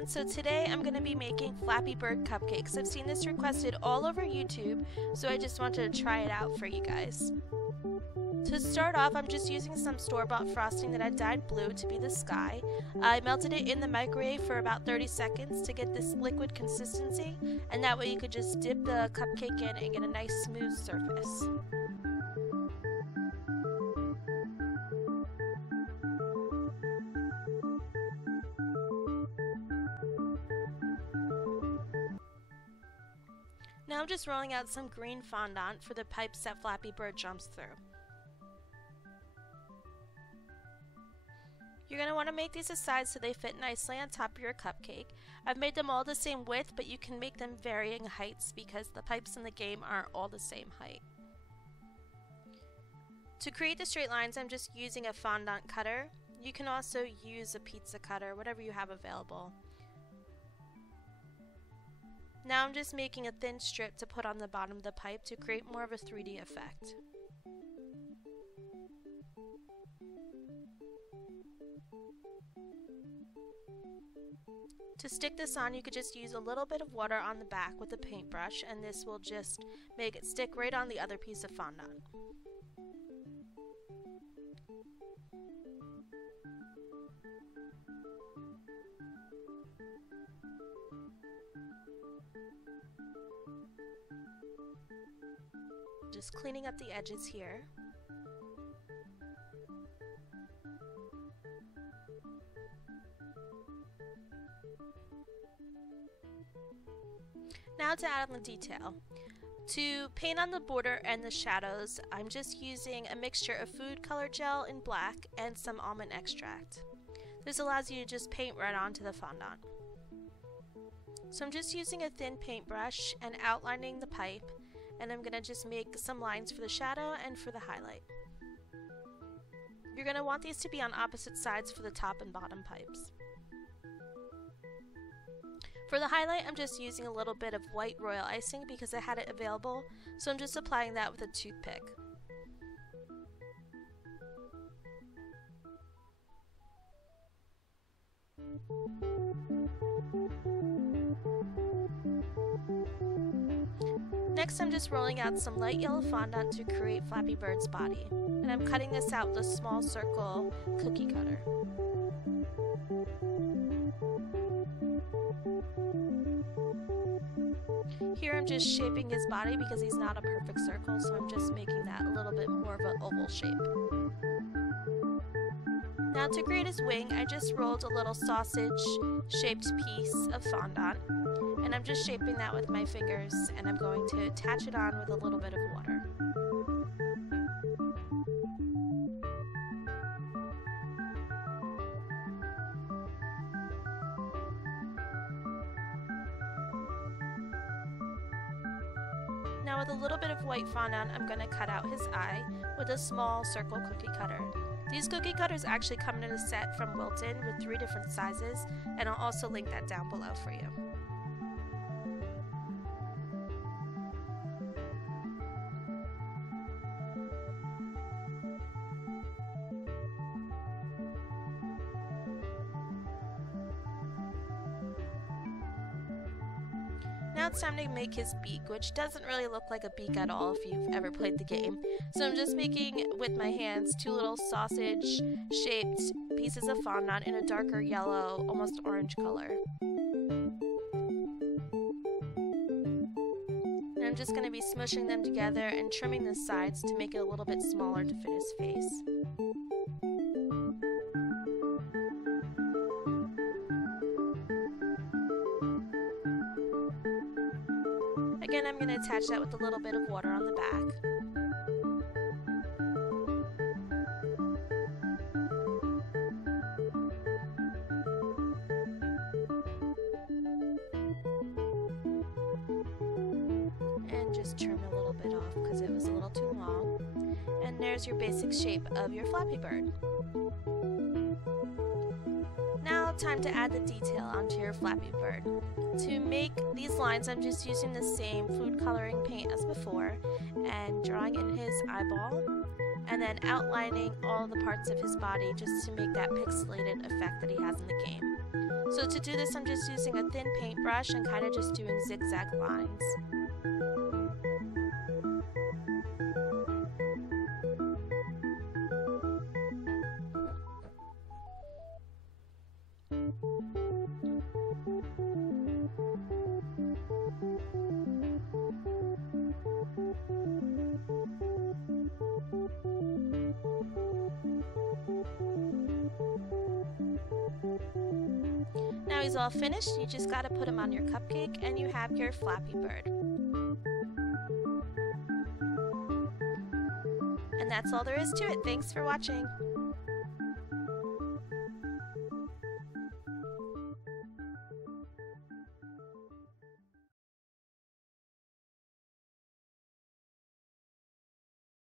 everyone, so today I'm going to be making Flappy Bird cupcakes. I've seen this requested all over YouTube, so I just wanted to try it out for you guys. To start off, I'm just using some store-bought frosting that I dyed blue to be the sky. I melted it in the microwave for about 30 seconds to get this liquid consistency, and that way you could just dip the cupcake in and get a nice smooth surface. Now I'm just rolling out some green fondant for the pipes that Flappy Bird jumps through. You're going to want to make these aside so they fit nicely on top of your cupcake. I've made them all the same width, but you can make them varying heights because the pipes in the game aren't all the same height. To create the straight lines, I'm just using a fondant cutter. You can also use a pizza cutter, whatever you have available. Now I'm just making a thin strip to put on the bottom of the pipe to create more of a 3D effect. To stick this on, you could just use a little bit of water on the back with a paintbrush, and this will just make it stick right on the other piece of fondant. Just cleaning up the edges here. Now to add on the detail. To paint on the border and the shadows, I'm just using a mixture of food color gel in black and some almond extract. This allows you to just paint right onto the fondant. So I'm just using a thin paintbrush and outlining the pipe, and I'm going to just make some lines for the shadow and for the highlight. You're going to want these to be on opposite sides for the top and bottom pipes. For the highlight, I'm just using a little bit of white royal icing because I had it available, so I'm just applying that with a toothpick. Next, I'm just rolling out some light yellow fondant to create Flappy Bird's body, and I'm cutting this out with a small circle cookie cutter. Here I'm just shaping his body because he's not a perfect circle, so I'm just making that a little bit more of an oval shape. Now to create his wing, I just rolled a little sausage-shaped piece of fondant, and I'm just shaping that with my fingers, and I'm going to attach it on with a little bit of water. Now with a little bit of white fondant, I'm going to cut out his eye with a small circle cookie cutter. These cookie cutters actually come in a set from Wilton with 3 different sizes, and I'll also link that down below for you. Now it's time to make his beak, which doesn't really look like a beak at all if you've ever played the game. So I'm just making, with my hands, 2 little sausage-shaped pieces of fondant in a darker yellow, almost orange color. And I'm just going to be smushing them together and trimming the sides to make it a little bit smaller to fit his face. Again, I'm going to attach that with a little bit of water on the back. And just trim a little bit off because it was a little too long. And there's your basic shape of your Flappy Bird. Now time to add the detail onto your Flappy Bird. To make these lines, I'm just using the same food coloring paint as before and drawing in his eyeball and then outlining all the parts of his body just to make that pixelated effect that he has in the game. So to do this, I'm just using a thin paintbrush and kind of just doing zigzag lines. Now he's all finished, you just gotta put him on your cupcake and you have your Flappy Bird. And that's all there is to it. Thanks for watching.